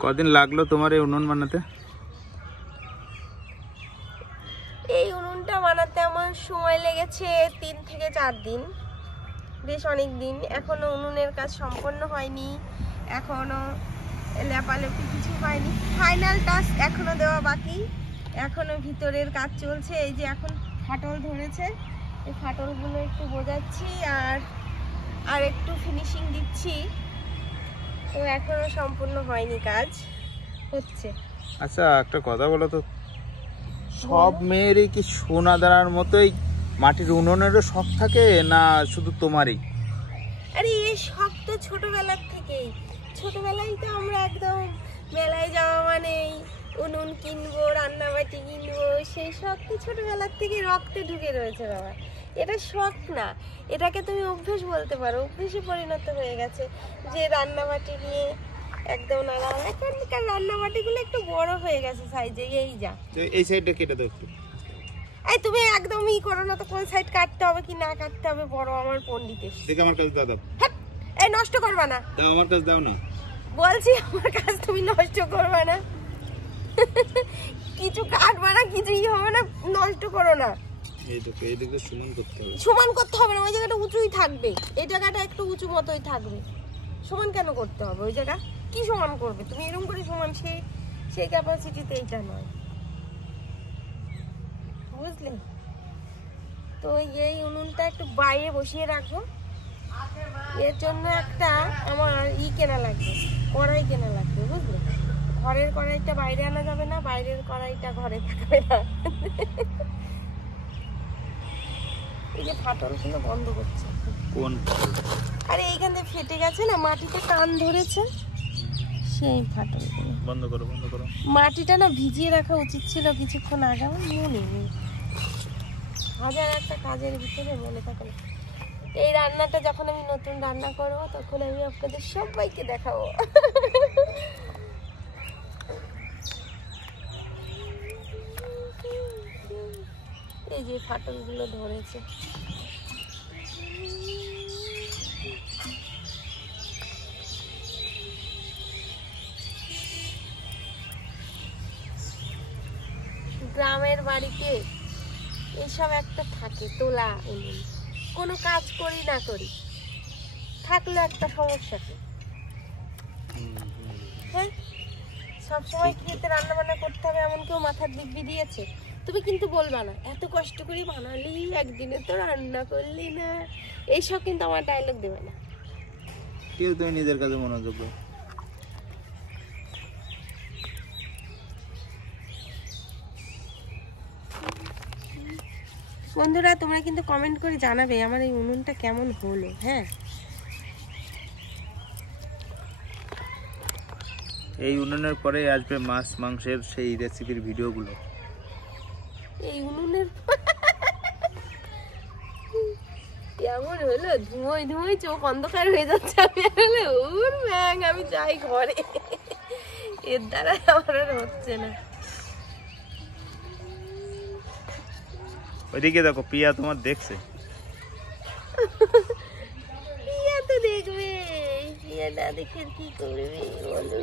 কদিন লাগলো তোমার এই উনুন বানাতে? এই উনুনটা বানাতে আমার সময় লেগেছে 3 থেকে 4 দিন, বেশ অনেক দিন। এখনো উনুনের কাজ সম্পন্ন হয়নি, এখনো লেপালেপি কিছু হয়নি, ফাইনাল টাচ এখনো দেওয়া বাকি, এখনো ভিতরের কাজ চলছে। এই যে এখন ফাটল ধরেছে, এই ফাটলগুলো একটু বোঝাচ্ছি আর একটু ফিনিশিং দিচ্ছি, তো এখনো সম্পূর্ণ হয়নি, কাজ হচ্ছে। আচ্ছা একটা কথা বলো তো, সব মেয়েরই কি সোনা দানার মতোই মাটির উনুনেরও শখ থাকে, না শুধু তোমারই? আরে এই শখ তো ছোটবেলার থেকেই, ছোটবেলায় তো আমরা একদম মেলায় যাওয়া মানেই উনুন কিনবো, রান্নাবাটি কিনবো, সেই শখ তো ছোটবেলার থেকে রক্তে ঢুকে রয়েছে বাবা। এটা শখ না, এটাকে তুমি অভ্যেস বলতে পারো, অভ্যেসে পরিণত হয়ে গেছে যে রান্নাবাটি নিয়ে একদম নানা। এখানকার রান্নাবাটিগুলো একটু বড় হয়ে গেছে সাইজে, এই যা এই সাইডটা কেটে দাও একটু। এই তুমি একদমই করো না তো, কোন সাইড কাটতে হবে কি না কাটতে হবে বড় আমার পণ্ডিতের। দেখে আমার কাছে দাও। এই নষ্ট করবা না, দাও আমার কাছে দাও না বলছি, আমার কাজ তুমি নষ্ট করবা না। কিছু কাটবা না, কিছুই হবে না, নষ্ট করো না। এই দিকে সমান করতে হবে। সমান করতে হবে না, ওই জায়গাটা উঁচুই থাকবে, এই জায়গাটা একটু উঁচু মতোই থাকবে। সমান কেন করতে হবে? ওই জায়গা কি সমান করবে তুমি? এরকম করে সমান সেই ক্যাপাসিটিতে এইটা নয়, বুঝলে? তো এই উনুনটা একটু বাইরে বসিয়ে রাখবো, এর জন্য একটা আমার কেনা লাগবে, কড়াই কেনা লাগবে, বুঝলে? ঘরের কড়াইটা বাইরে আনা যাবে না, বাইরের কড়াইটা ঘরে থাকবে না। এই যে ফাটলগুলো বন্ধ করছে। কোন? আরে এইখান থেকে ফেটে গেছে না, মাটিতে টান ধরেছে, সেই ফাটলগুলো বন্ধ করো। মাটিটা না ভিজিয়ে রাখা উচিত ছিল কিছুক্ষণ আগে, আমার মনে নেই। হাজার একটা কাজের ভিতরে মনে থাকে না। এই রান্নাটা যখন আমি নতুন রান্না করবো তখন আমি আপনাদের সবাইকে দেখাবো। এই যে ফাটলগুলো ধরেছে, গ্রামের বাড়িতে এসব একটা থাকে, তোলা উনুন। কোনো কাজ করি না করি থাকলে একটা সমস্যা কি? হ্যাঁ, সবসময় খেতে রান্না বান্না করতে হবে এমন কেউ মাথার দিব্যি দিয়েছে? তুমি কিন্তু বলবা না এত কষ্ট করে বানালি, একদিনে তো রান্না করলি না, এইসব কিন্তু আমার ডায়লগ দেবে না কেউ। তুমি নিজের কাছে মনোযোগ দাও। বন্ধুরা তোমরা কিন্তু কমেন্ট করে জানাবে আমার এই উনুনটা কেমন হলো। হ্যাঁ, এই উনুনের পরে আসবে মাছ মাংসের সেই রেসিপির ভিডিওগুলো। এই উনুনের কেমন হলো, ধুঁয়োয় ধুঁয়োয় চোখ অন্ধকার হয়ে যাচ্ছে। আমি যাই ঘরে, এর দ্বারা আমার আর হচ্ছে না। ওইদিকে দেখো, পিয়া তোমার দেখছে। পিয়া তো দেখবে, পিয়া না দেখে কি করবে বলো?